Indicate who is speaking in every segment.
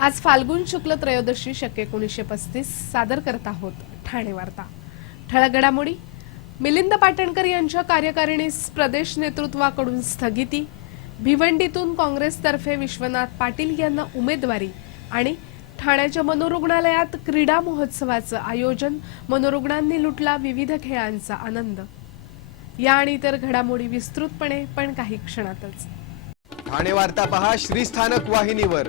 Speaker 1: आज फाल्गुन शुक्ल त्रयोदशी शके एकोणीसशे पस्तीस सादर करत आहोत ठाणे वार्ता. ठळक घडामोडी. मिलिंद पाटणकर यांच्या कार्यकारिणीस प्रदेश नेतृत्वाकडून स्थगिती. भिवंडीतून काँग्रेसतर्फे विश्वनाथ पाटील यांना उमेदवारी आणि ठाण्याच्या मनोरुग्णालयात क्रीडा महोत्सवाचं आयोजन. मनोरुग्णांनी लुटला विविध खेळांचा आनंद. या आणि इतर घडामोडी विस्तृतपणे पण काही क्षणातच.
Speaker 2: ठाणे वार्ता पहा श्रीस्थानक वाहिनीवर.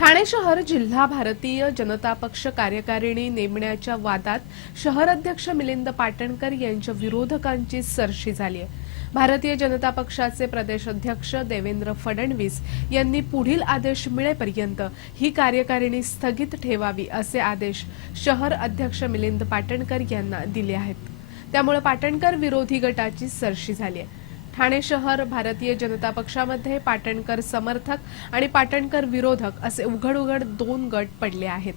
Speaker 1: ठाणे शहर जिल्हा भारतीय जनता पक्ष कार्यकारिणी नेमण्याच्या वादात शहर अध्यक्ष मिलिंद पाटणकर यांच्या विरोधकांची सरशी झाली आहे भारतीय जनता पक्षाचे प्रदेश अध्यक्ष देवेंद्र फडणवीस यांनी पुढील आदेश मिळेपर्यंत ही कार्यकारिणी स्थगित ठेवावी असे आदेश शहर अध्यक्ष मिलिंद पाटणकर यांना दिले आहेत. त्यामुळे पाटणकर विरोधी गटाची सरशी झाली आहे ठाणे शहर भारतीय जनता पक्षामध्ये पाटणकर समर्थक आणि पाटणकर विरोधक असे उघड उघड दोन गट पडले आहेत.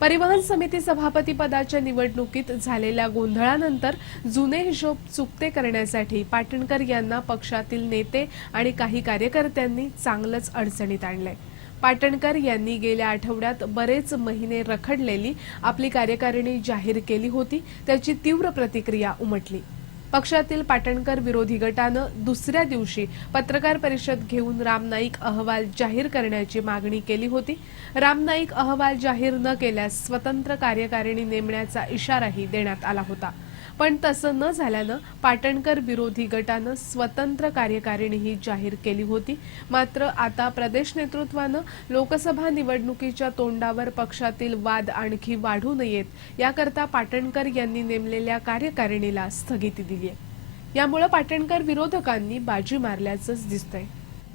Speaker 1: परिवहन समिती सभापती पदाच्या निवडणुकीत झालेल्या गोंधळानंतर जुने हिशोब चुकते करण्यासाठी पाटणकर यांना पक्षातील नेते आणि काही कार्यकर्त्यांनी चांगलंच अडचणीत आणलंय. पाटणकर यांनी गेल्या आठवड्यात बरेच महिने रखडलेली आपली कार्यकारिणी जाहीर केली होती त्याची तीव्र प्रतिक्रिया उमटली. पक्षातील पाटणकर विरोधी गटानं दुसऱ्या दिवशी पत्रकार परिषद घेऊन राम नाईक अहवाल जाहीर करण्याची मागणी केली होती. राम नाईक अहवाल जाहीर न केल्यास स्वतंत्र कार्यकारिणी नेमण्याचा इशाराही देण्यात आला होता. पण तसं न झाल्यानं पाटणकर विरोधी गटानं स्वतंत्र कार्यकारिणीही जाहीर केली होती. मात्र आता प्रदेश नेतृत्वानं लोकसभा निवडणुकीच्या तोंडावर पक्षातील वाद आणखी वाढू नयेत याकरता पाटणकर यांनी नेमलेल्या कार्यकारिणीला स्थगिती दिली आहे. यामुळे पाटणकर विरोधकांनी बाजी मारल्याचंच दिसतंय.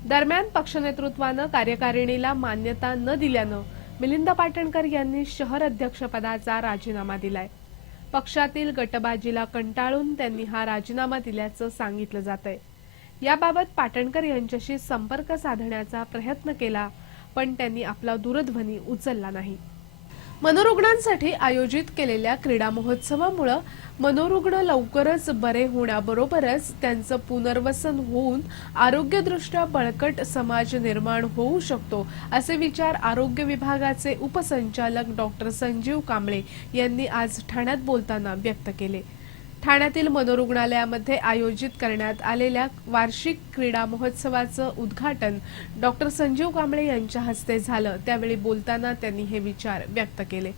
Speaker 1: दरम्यान पक्षनेतृत्वानं कार्यकारिणीला मान्यता न दिल्यानं मिलिंद पाटणकर यांनी शहर अध्यक्षपदाचा राजीनामा दिलाय. पक्षातील गटबाजीला कंटाळून त्यांनी हा राजीनामा दिल्याचं सांगितलं जात आहे याबाबत पाटणकर यांच्याशी संपर्क साधण्याचा प्रयत्न केला पण त्यांनी आपला दूरध्वनी उचलला नाही. मनोरुग्णांसाठी आयोजित केलेल्या क्रीडा महोत्सवामुळं मनोरुग्ण लवकरच बरे होण्याबरोबरच त्यांचं पुनर्वसन होऊन आरोग्यदृष्ट्या बळकट समाज निर्माण होऊ शकतो असे विचार आरोग्य विभागाचे उपसंचालक डॉक्टर संजीव कांबळे यांनी आज ठाण्यात बोलताना व्यक्त केले. ठाण्यातील मनोरुग्णालयामध्ये आयोजित करण्यात आलेल्या वार्षिक क्रीडा महोत्सवाचं उद्घाटन डॉक्टर संजीव कांबळे यांच्या हस्ते झालं. त्यावेळी बोलताना त्यांनी हे विचार व्यक्त केले.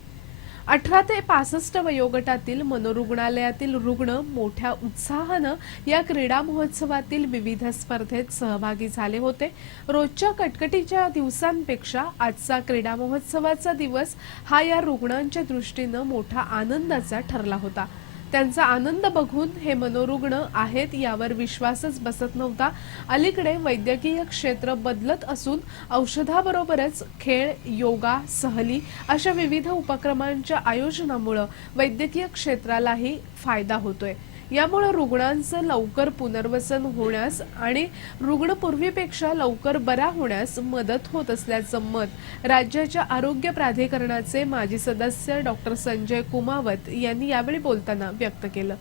Speaker 1: अठरा ते पासष्ट वयोगटातील मनोरुग्णालयातील रुग्ण मोठ्या उत्साहानं या क्रीडा महोत्सवातील विविध स्पर्धेत सहभागी झाले होते. रोजच्या कटकटीच्या दिवसांपेक्षा आजचा क्रीडा महोत्सवाचा दिवस हा या रुग्णांच्या दृष्टीनं मोठा आनंदाचा ठरला होता. त्यांचा आनंद बघून हे मनोरुग्ण आहेत यावर विश्वासच बसत नव्हता. अलीकडे वैद्यकीय क्षेत्र बदलत असून औषधाबरोबरच खेळ योगा सहली अशा विविध उपक्रमांच्या आयोजनामुळं वैद्यकीय क्षेत्रालाही फायदा होतोय. यामुळे रुग्णांचं लवकर पुनर्वसन होण्यास आणि रुग्ण पूर्वीपेक्षा लवकर बरा होण्यास मदत होत असल्याचं मत राज्याच्या आरोग्य प्राधिकरणाचे माजी सदस्य डॉक्टर संजय कुमावत यांनी यावेळी बोलताना व्यक्त केलं.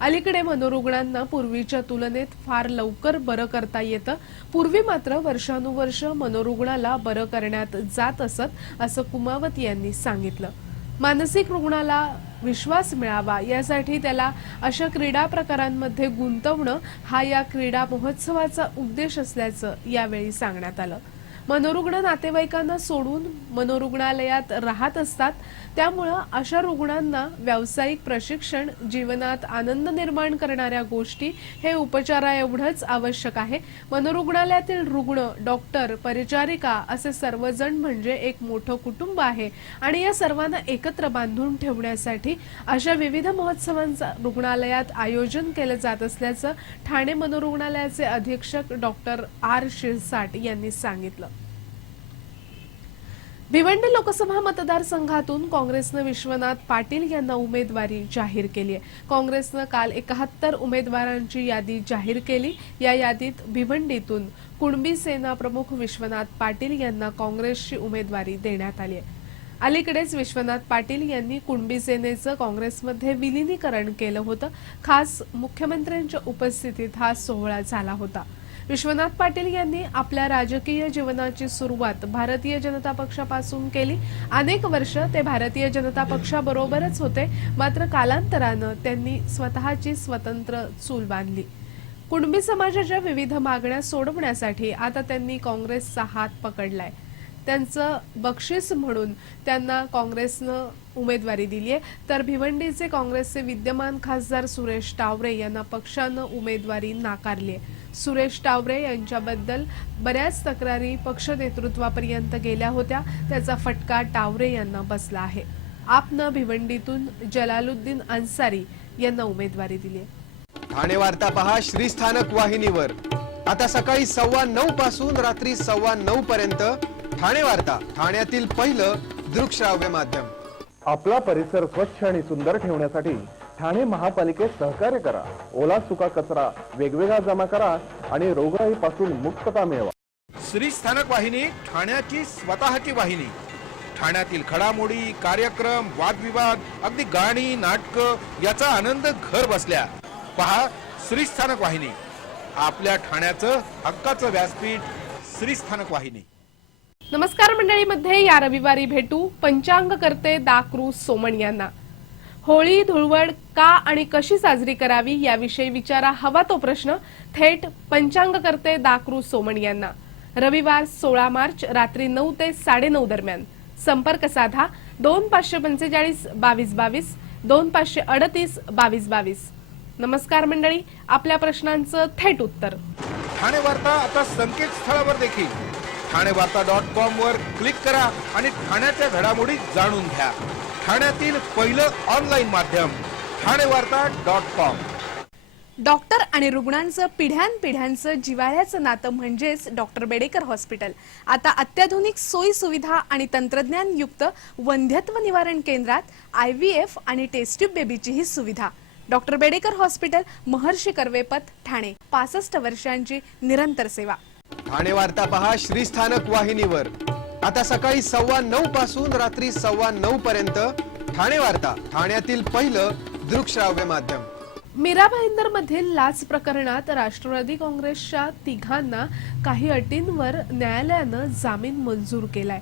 Speaker 1: अलीकडे मनोरुग्णांना पूर्वीच्या तुलनेत फार लवकर बरं करता येतं. पूर्वी मात्र वर्षानुवर्ष मनोरुग्णाला बरं करण्यात जात असत असं कुमावत यांनी सांगितलं. मानसिक रुग्णाला विश्वास मिळावा यासाठी त्याला अशा क्रीडा प्रकारांमध्ये गुंतवणं हा या क्रीडा महोत्सवाचा उद्देश असल्याचं यावेळी सांगण्यात आलं. मनोरुग्ण नातेवाईकांना सोडून मनोरुग्णालयात राहत असतात. त्यामुळं अशा रुग्णांना व्यावसायिक प्रशिक्षण जीवनात आनंद निर्माण करणाऱ्या गोष्टी हे उपचाराएवढंच आवश्यक आहे. मनोरुग्णालयातील रुग्ण डॉक्टर परिचारिका असे सर्वजण म्हणजे एक मोठं कुटुंब आहे. आणि या सर्वांना एकत्र बांधून ठेवण्यासाठी अशा विविध महोत्सवांचं रुग्णालयात आयोजन केलं जात असल्याचं ठाणे मनोरुग्णालयाचे अधीक्षक डॉक्टर आर शिरसाट यांनी सांगितलं. भिवंडी लोकसभा मतदारसंघातून काँग्रेसनं विश्वनाथ पाटील यांना उमेदवारी जाहीर केली आहे. काँग्रेसनं काल एकाहत्तर उमेदवारांची यादी जाहीर केली. या यादीत भिवंडीतून कुणबी सेना प्रमुख विश्वनाथ पाटील यांना काँग्रेसची उमेदवारी देण्यात आली आहे. अलीकडेच विश्वनाथ पाटील यांनी कुणबी सेनेचं काँग्रेसमध्ये विलिनीकरण केलं होतं. खास मुख्यमंत्र्यांच्या उपस्थितीत हा सोहळा झाला होता. विश्वनाथ पाटील यांनी आपल्या राजकीय जीवनाची सुरुवात भारतीय जनता पक्षापासून केली. अनेक वर्ष ते भारतीय जनता पक्षाबरोबरच होते. मात्र कालांतरानं त्यांनी स्वतःची स्वतंत्र चूल बांधली. कुणबी समाजाच्या विविध मागण्या सोडवण्यासाठी आता त्यांनी काँग्रेसचा हात पकडलाय. त्यांचं बक्षीस म्हणून त्यांना काँग्रेसनं उमेदवारी दिली आहे. तर भिवंडीचे काँग्रेसचे विद्यमान खासदार सुरेश टावरे यांना पक्षानं उमेदवारी नाकारली आहे. सुरेश टावरे यांच्याबद्दल बऱ्याच तक्रारी पक्ष नेतृत्वापर्यंत गेल्या होत्या. त्याचा फटका टावरे यांना बसला आहे. आपनं भिवंडीतून जलालुद्दीन अन्सारी यांना उमेदवारी दिली आहे.
Speaker 2: ठाणे वार्ता पहा श्रीस्थानक वाहिनीवर. आता सकाळी सव्वा नऊ पासून रात्री सव्वा नऊ पर्यंत ठाणे वार्ता ठाण्यातील पहिलं दृकश्राव्य माध्यम.
Speaker 3: आपला परिसर स्वच्छ आणि सुंदर ठेवण्यासाठी ठाणे महापालिकेत सहकार्य करा. ओला सुका कचरा वेगवेगळा जमा करा आणि रोगराईपासून मुक्तता मिळवा.
Speaker 4: श्री स्थानक वाहिनी ठाण्याची स्वतःची वाहिनी. ठाण्यातील घडामोडी कार्यक्रम वादविवाद अगदी गाणी नाटक याचा आनंद घर बसल्या. पहा श्री स्थानक वाहिनी. आपल्या ठाण्याचं हक्काचं व्यासपीठ श्री स्थानक वाहिनी.
Speaker 1: नमस्कार मंडळीमध्ये या रविवारी भेटू पंचांग करते दाक्रू सोमण यांना. होळी धुळवड का आणि कशी साजरी करावी याविषयी विचारा हवा तो प्रश्न थेट पंचांगकर्ते दाकरू सोमण यांना. रविवार सोळा मार्च रात्री नऊ ते साडेनऊ दरम्यान. संपर्क साधा दोन पाचशे पंचेचाळीस बावीस बावीस दोन पाचशे अडतीस बावीस बावीस. नमस्कार मंडळी आपल्या प्रश्नांचं थेट उत्तर.
Speaker 4: ठाणे वार्ता आता संकेतस्थळावर देखील. ठाणे वार्ता डॉट कॉम वर क्लिक करा आणि ठाण्याच्या घडामोडी जाणून घ्या. ठाण्यातील पहिलं ऑनलाईन माध्यम ठाणे वार्ता डॉट कॉम
Speaker 5: डॉक्टर आणि रुग्णांचं पिढ्यानपिढ्यांचं जिव्हाळ्याचं नातं म्हणजेच डॉक्टर बेडेकर हॉस्पिटल. आता अत्याधुनिक सोयी सुविधा आणि तंत्रज्ञान युक्त वंध्यत्व निवारण केंद्रात आय व्ही एफ आणि टेस्ट्यूब बेबीचीही सुविधा. Doctor Bedekar hospital Maharshi Karve Path Thane. पासष्ट वर्षांची निरंतर सेवा.
Speaker 2: ठाणे वार्ता पहा श्रीस्थानक वाहिनीवर. आता सकाळी सव्वा नऊ पासून रात्री सव्वा नऊ पर्यंत ठाणे वार्ता ठाण्यातील पहिलं दृकश्राव्य माध्यम.
Speaker 1: मीरा भाईंदर मधील लाच प्रकरणात राष्ट्रवादी काँग्रेसच्या तिघांना काही अटींवर न्यायालयानं जामीन मंजूर केलाय.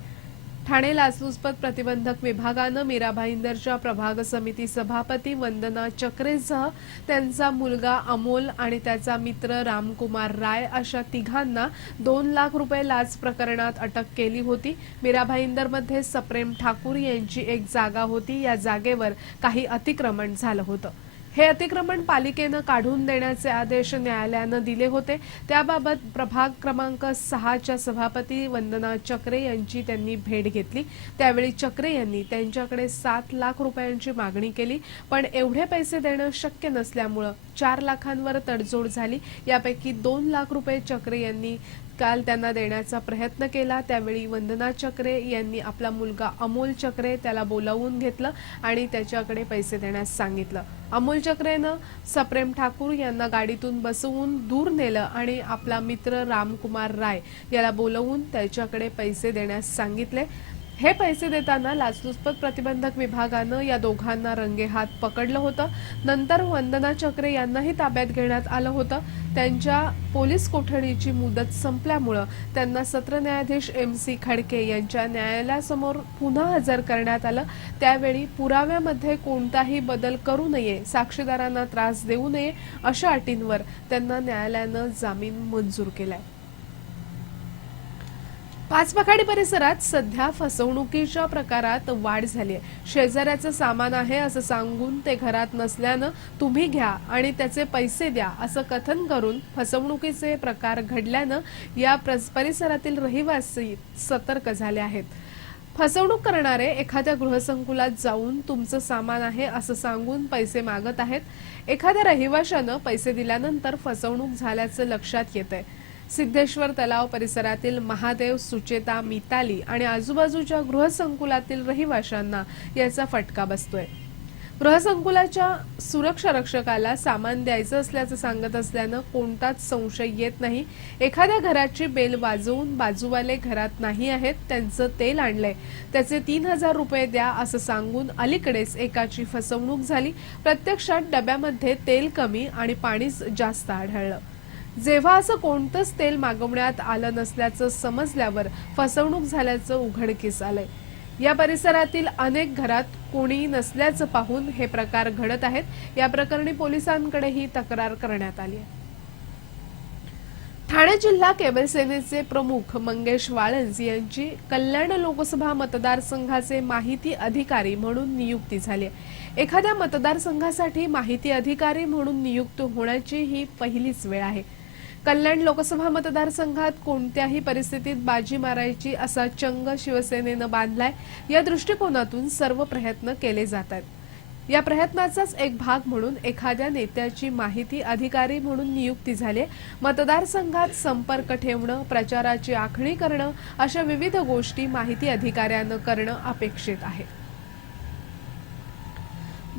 Speaker 1: ठाणे लाचलुचपत प्रतिबंधक विभागानं मीरा भाईंदरच्या प्रभाग समिती सभापती वंदना चक्रेसह त्यांचा मुलगा अमोल आणि त्याचा मित्र रामकुमार राय अशा तिघांना दोन लाख रुपये लाच प्रकरणात अटक केली होती. मीरा भाईंदरमध्ये सप्रेम ठाकूर यांची एक जागा होती. या जागेवर काही अतिक्रमण झालं होतं. हे अतिक्रमण पालिकेनं काढून देण्याचे आदेश न्यायालयानं दिले होते. त्याबाबत प्रभाग क्रमांक सहाच्या सभापती वंदना चक्रे यांची त्यांनी भेट घेतली. त्यावेळी चक्रे यांनी त्यांच्याकडे सात लाख रुपयांची मागणी केली पण एवढे पैसे देणं शक्य नसल्यामुळं चार लाखांवर तडजोड झाली. यापैकी दोन लाख रुपये चक्रे यांनी काल त्यांना देण्याचा प्रयत्न केला. त्यावेळी वंदना चक्रे यांनी आपला मुलगा अमोल चक्रे त्याला बोलावून घेतलं आणि त्याच्याकडे पैसे देण्यास सांगितलं. अमोल चक्रेनं सप्रेम ठाकूर यांना गाडीतून बसवून दूर नेलं आणि आपला मित्र रामकुमार राय याला बोलवून त्याच्याकडे पैसे देण्यास सांगितले. हे पैसे देताना लाचलुचपत प्रतिबंधक विभागानं या दोघांना रंगेहात पकडलं होतं. नंतर वंदना चक्रे यांनाही ताब्यात घेण्यात आलं होतं. त्यांच्या पोलीस कोठडीची मुदत संपल्यामुळं त्यांना सत्र न्यायाधीश एम सी खडके यांच्या न्यायालयासमोर पुन्हा हजर करण्यात आलं. त्यावेळी पुराव्यामध्ये कोणताही बदल करू नये साक्षीदारांना त्रास देऊ नये अशा अटींवर त्यांना न्यायालयानं जामीन मंजूर केलाय. पाचपखाडी परिसरात सध्या फसवणुकीच्या प्रकारात वाढ झाली आहे शेजाऱ्याचं सामान आहे असं सांगून ते घरात नसल्यानं तुम्ही घ्या आणि त्याचे पैसे द्या असं कथन करून फसवणुकीचे प्रकार घडल्यानं या प्रस- परिसरातील रहिवासी सतर्क झाले आहेत. फसवणूक करणारे एखाद्या गृहसंकुलात जाऊन तुमचं सामान आहे असं सांगून पैसे मागत आहेत. एखाद्या रहिवाशानं पैसे दिल्यानंतर फसवणूक झाल्याचं लक्षात येत आहे सिद्धेश्वर तलाव परिसरातील महादेव सुचेता मिताली आणि आजूबाजूच्या गृहसंकुलातील रहिवाशांना याचा फटका बसतोय. गृहसंकुलाच्या सुरक्षा रक्षकाला सामान द्यायचं असल्याचं सांगत असल्यानं कोणताच संशय येत नाही. एखाद्या घराची बेल वाजवून बाजूवाले घरात नाही आहेत त्यांचं तेल आणलंय. त्याचे तीन हजार रुपये द्या असं सांगून अलीकडेच एकाची फसवणूक झाली. प्रत्यक्षात डब्यामध्ये तेल कमी आणि पाणीच जास्त आढळलं. जेव्हा असं कोणतंच तेल मागवण्यात आलं नसल्याचं समजल्यावर फसवणूक झाल्याचं उघडकीस आलंय. या परिसरातील अनेक घरात कोणी नसल्याचं पाहून हे प्रकार घडत आहेत. या प्रकरणी पोलिसांकडेही तक्रार करण्यात आली आहे. ठाणे जिल्हा केबल सेनेचे प्रमुख मंगेश वाळंज यांची कल्याण लोकसभा मतदारसंघाचे माहिती अधिकारी म्हणून नियुक्ती झाली आहे. एखाद्या मतदारसंघासाठी माहिती अधिकारी म्हणून नियुक्त होण्याची ही पहिलीच वेळ आहे. कल्याण लोकसभा मतदारसंघात कोणत्याही परिस्थितीत बाजी मारायची असा चंग शिवसेनेनं बांधलाय या दृष्टिकोनातून सर्व प्रयत्न केले जात आहेत या प्रयत्नाचाच एक भाग म्हणून एखाद्या नेत्याची माहिती अधिकारी म्हणून नियुक्ती झाली मतदारसंघात संपर्क ठेवणं प्रचाराची आखणी करणं अशा विविध गोष्टी माहिती अधिकाऱ्यानं करणं अपेक्षित आहे.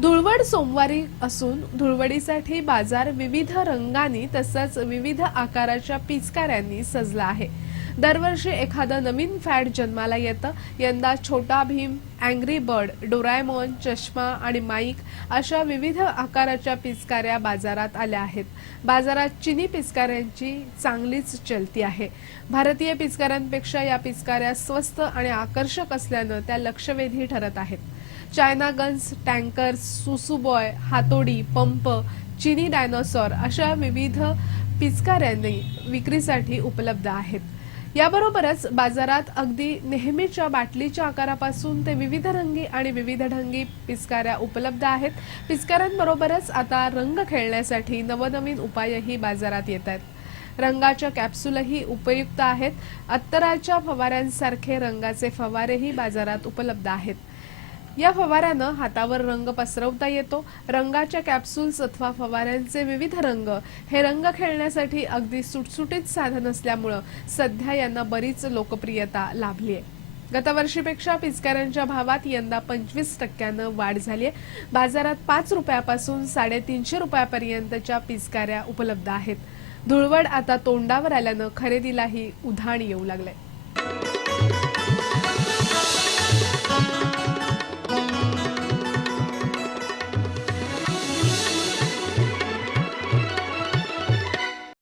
Speaker 1: धुळवड सोमवारी असून धुळवडीसाठी बाजार विविध रंगांनी तसंच विविध आकाराच्या पिचकाऱ्यांनी सजला आहे. दरवर्षी एखादं नवीन फॅड जन्माला येतं. यंदा छोटा भीम अँग्री बर्ड डोरायमॉन चष्मा आणि माईक अशा विविध आकाराच्या पिचकाऱ्या बाजारात आल्या आहेत. बाजारात चिनी पिचकाऱ्यांची चांगलीच चलती आहे. भारतीय पिचकाऱ्यांपेक्षा या पिचकाऱ्या स्वस्त आणि आकर्षक असल्यानं त्या लक्षवेधी ठरत आहेत. चायना गन्स टँकर सुसुबॉय हातोडी पंप चिनी डायनोसॉर अशा विविध पिचकाऱ्यांनी विक्रीसाठी उपलब्ध आहेत. याबरोबरच बाजारात अगदी नेहमीच्या बाटलीच्या आकारापासून ते विविध रंगी आणि विविध ढंगी पिचकाऱ्या उपलब्ध आहेत. पिचकाऱ्यांबरोबरच आता रंग खेळण्यासाठी नवनवीन उपायही बाजारात येत आहेत. रंगाच्या कॅप्सूलही उपयुक्त आहेत. अत्तराच्या फवाऱ्यांसारखे रंगाचे फवारेही बाजारात उपलब्ध आहेत. या फवाऱ्यानं हातावर रंग पसरवता येतो. रंगाच्या कॅप्सूल्स अथवा फवाऱ्यांचे विविध रंग. हे रंग खेळण्यासाठी अगदी सुटसुटीत साधन असल्यामुळं सध्या यांना बरीच लोकप्रियता लाभली आहे गतवर्षीपेक्षा पिचकाऱ्यांच्या भावात यंदा पंचवीस टक्क्यानं वाढ झाली आहे बाजारात पाच रुपयापासून साडेतीनशे रुपयापर्यंतच्या पिचकाऱ्या उपलब्ध आहेत. धुळवड आता तोंडावर आल्यानं खरेदीलाही उधाण येऊ लागलंय.